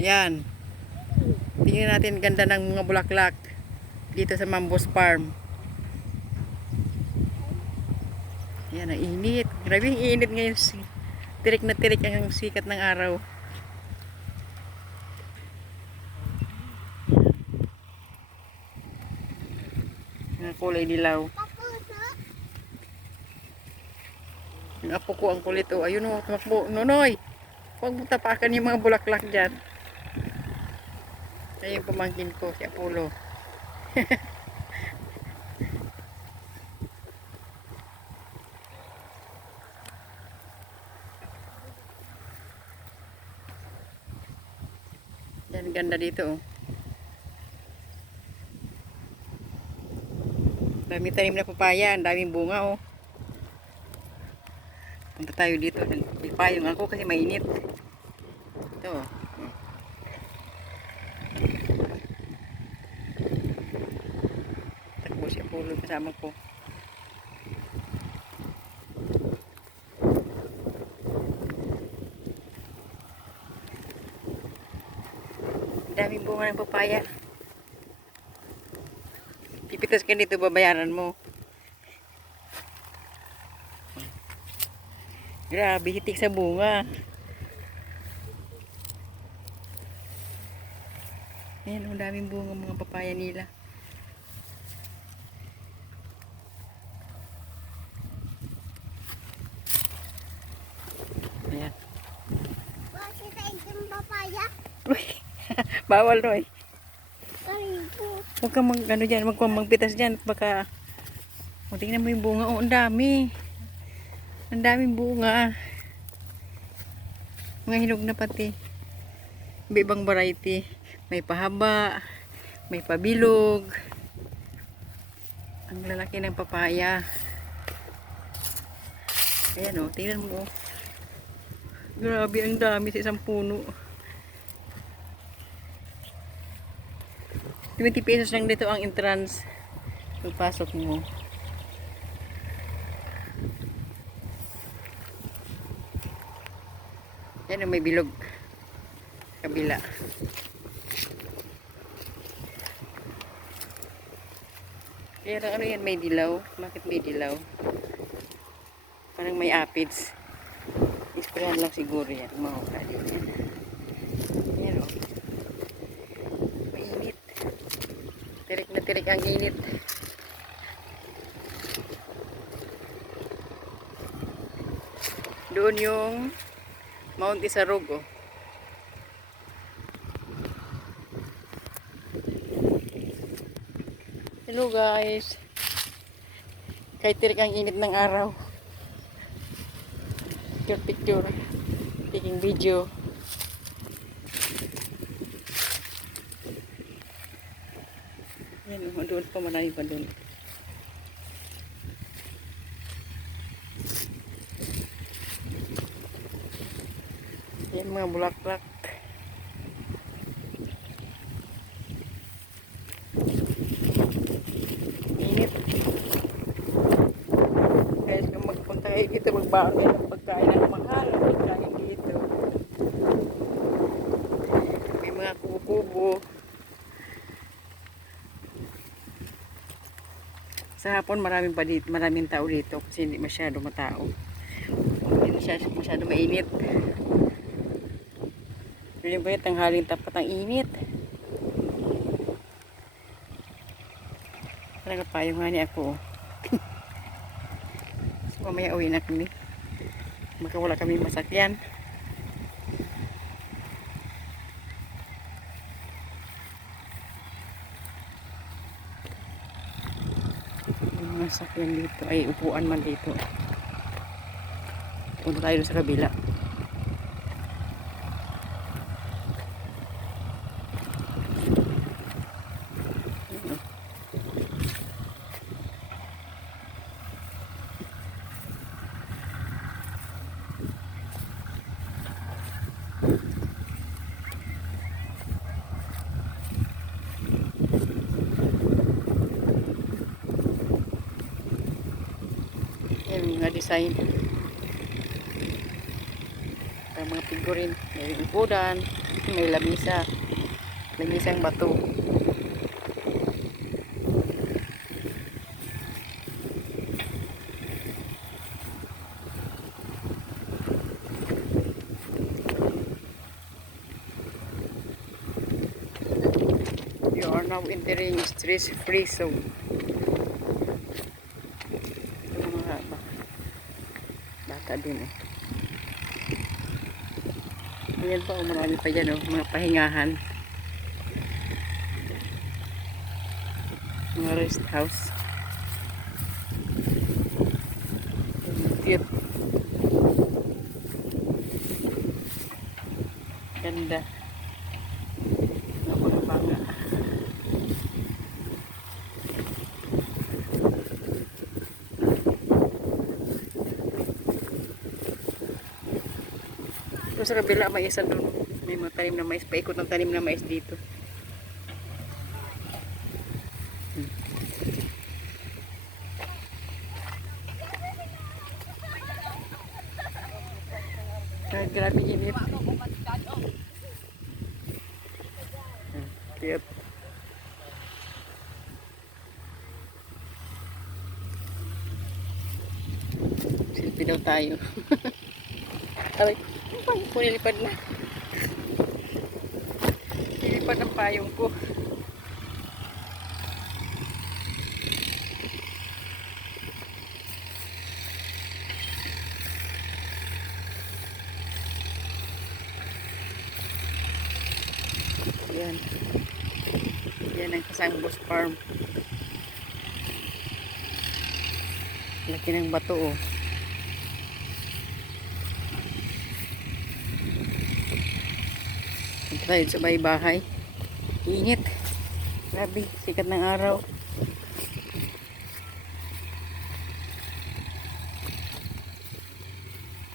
Yan. Tingnan natin ganda ng mga bulaklak dito sa Mambos Farm. Yan, ang init. Grabe ang init ngayon. Tirik na tirik ang sikat ng araw. Ang kulay dilaw. Yung apo ko ang kulit. Oh, ayun o, tumakbo. Nonoy! Huwag mo tapakan yung mga bulaklak dyan. Ayun pamangkin ko, si Apollo. Yan, ganda dito. Oh. Dami tanim na papaya, ang daming bunga. Oh. Punta tayo dito. Nagpipayong ako kasi mainit. Ito. Oh. Takbo si Apollo kasama ko. Daming bunga ng papaya. Pipitas ka dito, babayaran mo. Grabe, hitik sa bunga. Ayan, ang daming bunga mga papaya nila. Ayan. Uy, bawal Roy. Huwag kang ano dyan, huwag kang magpitas dyan. Baka, tingnan mo yung bunga. Oh, ang dami. Ang daming bunga. Mga hinog na pati. Ibang variety. May pahaba. May pabilog. Ang lalaki ng papaya. Ayan o, tingnan mo. Grabe, ang dami sa isang puno. 20 pesos lang dito ang entrance. Pagpasok mo. Yan may bilog. Kabila. Kaya ano yan, may dilaw. Bakit may dilaw? Parang may aphids. Isprayan lang siguro yan. Mahukla din yan. Yan o. Mainit. Tirik na tirik ang init. Doon yung Mount Isarog oh. Hello guys. Kahit tirik ang init ng araw. Picture. Taking video. Yan, doon pa, marami pa doon. Yan mga bulaklak. Init. Kaya kung magpunta kayo dito, magbaon kayo ng pagkain ng mahal. Pagkain dito. May mga kubo-kubo. Sa hapon maraming tao dito kasi hindi masyado matao. Hindi masyado mainit. Pero ba tanghaling tapat ang init. Talaga payong nga ni ako. So mamaya uwi na kami. Baka wala kami masakyan. Sakyan dito ay upuan man dito. Punta tayo sa kabila. Yung mga design mga figurine, may upudan. May lamisa. Lamisang bato. You are now entering stress-free zone. Ito mga bata din eh. Ayan pa, marami pa dyan oh, mga pahingahan. Mga rest house. Cute. Ganda. Napakabanga. Doon sa kabila may isa doon. May mga tanim na mais. Paikot ng tanim na mais dito. Grabe init. Cute. Selfie daw tayo. Aray, nilipad na. Nilipad ang payong ko. Yan. Yan ang Kasangbos Farm. Laki ng bato oh. Punta tayo sa bahay. Init. Grabe, sikat ng araw.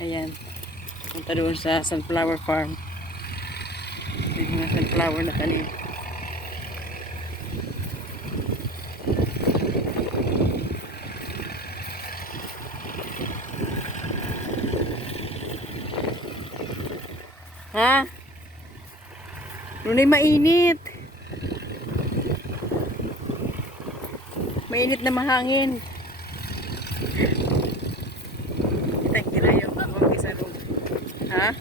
Ayan. Punta doon sa sunflower farm. May mga sunflower na tanim. Ha? Doon ay mainit. Mainit na mahangin. Kita-kira yung konti sa room. Ha?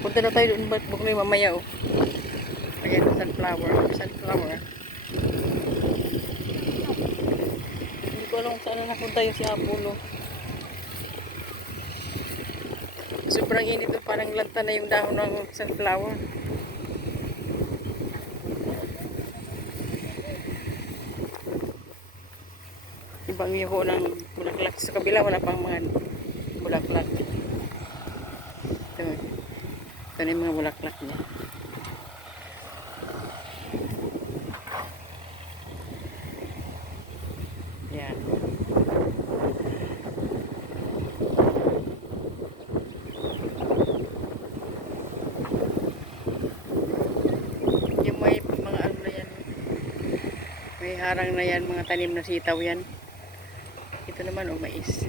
Punta na tayo doon. Bukoy mamaya oh. Ayan, sunflower. Sunflower. Hindi ko alam kung saan na napunta yung si Apollo. Sobrang init oh. Parang lanta na yung dahon ng sunflower. Ibang yuko ng bulaklak. Sa kabila wala pang mga bulaklak. Ito na yung mga bulaklak niya. Yan. Yung may mga ano na yan. May harang na yan. Mga tanim na sitaw yan. Ito naman oh, mais.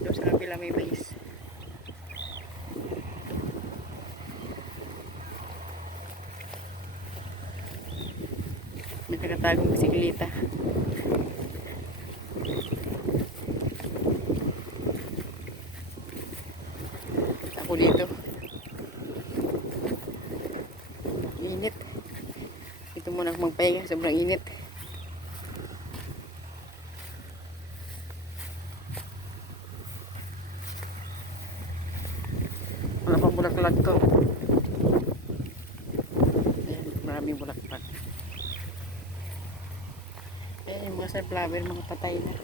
Doon sa kabila may mais. May nakatagong bisikleta. Ako dito. Init. Ito muna akong magpahinga. Sobrang init. Wala pang bulaklak ko. Ayan, maraming bulaklak. Ayan yung mga sunflower, mga patay na.